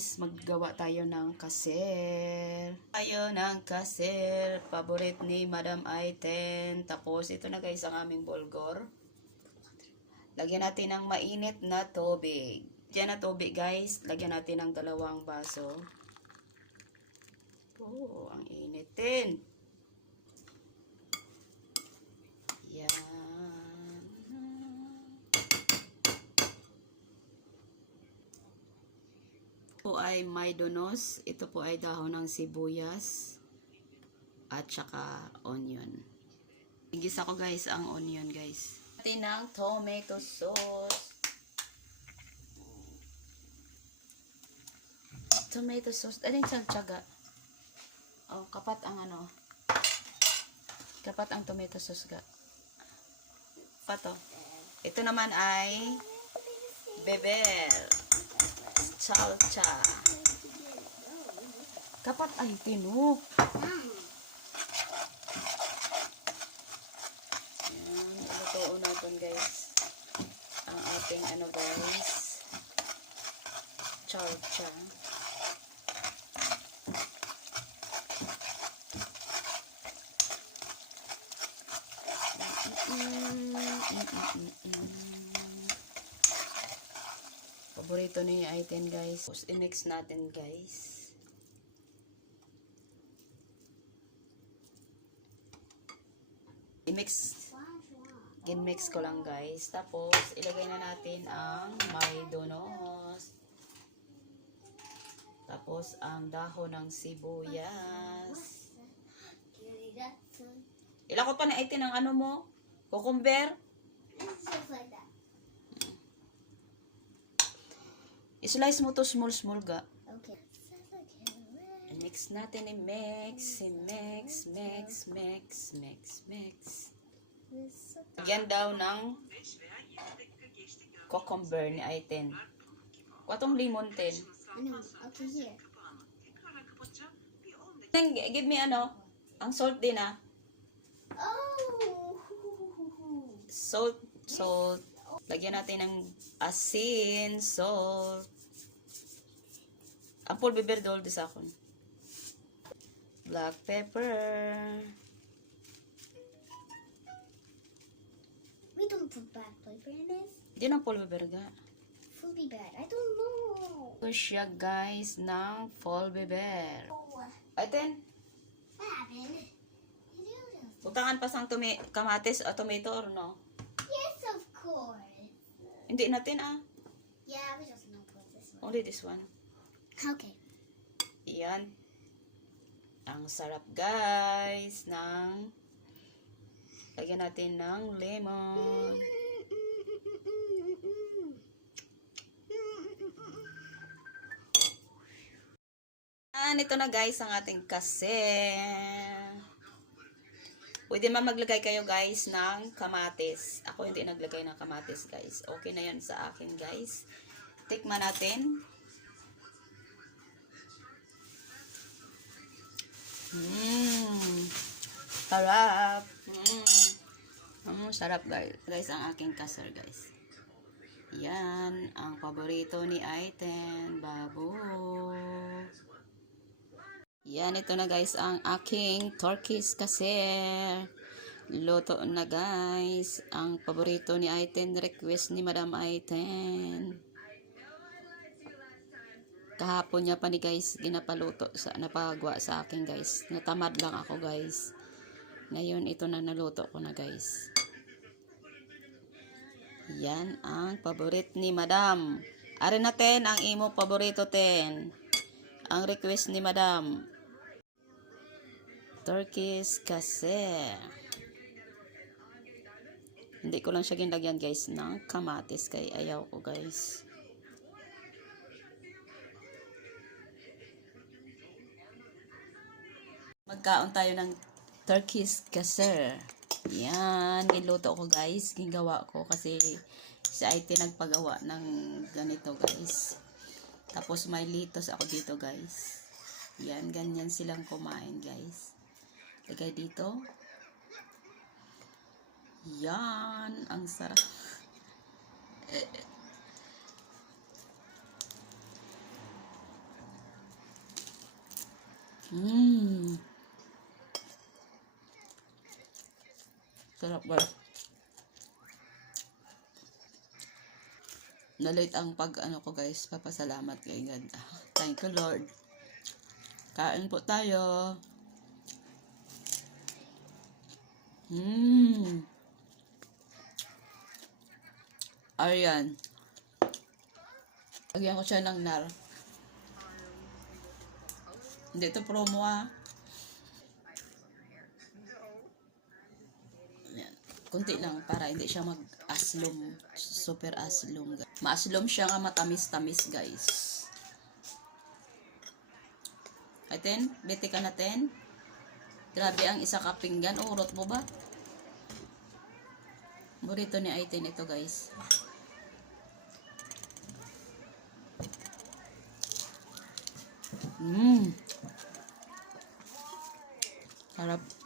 guys, maggawa tayo ng kaser. Paborite ni Madam Aiten. Tapos ito na guys ang aming bulgur. Lagyan natin ng mainit na tubig. Diyan na tubig guys, lagyan natin ng 2 baso. Oh, ang init din. Yan. Ito po ay maydonos. Ito po ay dahon ng sibuyas. At saka onion. Igisa ko guys ang onion guys. Natin ng tomato sauce. Tomato sauce. Aling tsaga. Oh, kapat ang ano. Kapat ang tomato sauce ga. Pato. Ito naman ay bebel. Salsa. Kapat ay tino. Ilutuon natin guys. Ang ating ano guys. Salsa. Paborito ni Aiten guys. I-mix natin guys. Gin-mix ko lang guys. Tapos ilagay na natin ang maydonos. Tapos ang dahon ng sibuyas. Ilakot pa ni Aiten ang ano mo? Cucumber. I-slice mo to small ga. Okay. Mix natin mix. Lagyan daw ng cucumber ni Aiten. Kwatong lemon tin. Ano? Okay, here. Give me ano? Ang salt din ah. Oh! Salt. Lagyan natin ng asin, salt. Ang full beber dol di sa akon. Black pepper. We don't put black pepper in this. Di na full beber ga. Full be bad. I don't know. Ito siya guys ng full beber. Oh, Aiten, what happened? You do this. butangan pa sang kamatis o tomato or no? Yes, of course. Hindi natin ah. Yeah, we just know put this one. Only this one. Okay. Iyan. Ang sarap guys ng lagyan natin ng lemon. Ito na guys ang ating kaser. Pwede maglagay kayo guys ng kamatis. Ako hindi naglagay ng kamatis guys. Okay na yan sa akin guys. Tikman natin. Sarap. Sarap guys. Guys ang aking kaser guys. Yan ang paborito ni Aiten. Babo. Yan, ito na guys ang aking Turkish kaser. Luto na guys. Ang paborito ni Aiten, request ni Madam Aiten. Kahapon niya pa ni guys ginapaluto napagawa sa akin guys. Natamad lang ako guys. Ngayon ito na naluto ko na guys. Yan ang paborito ni Madam. Ari natin ang imo paborito ten. Ang request ni Madam. Turkish kaser. Hindi ko lang siya ginlagyan guys ng kamatis kay ayaw ko guys. Magkaon tayo ng Turkish kaser. Yan, niluto ko guys. Gingawa ko kasi si Aite nagpagawa ng ganito guys. Tapos may litos ako dito guys. Yan, ganyan silang kumain guys. Lagay dito. Yan, ang sarap. Mmm. Sarap ba? Na-late ang pag ko guys. Papasalamat kay God. Thank you Lord. Kain po tayo. Mmm. Ayan. Lagyan ko siya ng nar. Hindi ito promo Ayan. Kunti lang para hindi siya mag-aslom. Super aslom. Ma-aslom siya nga matamis-tamis guys. Atin, bete ka natin. Grabe ang isa ka pinggan. Urot mo ba? Burrito ni Aiten ito guys. Mmm. Harap.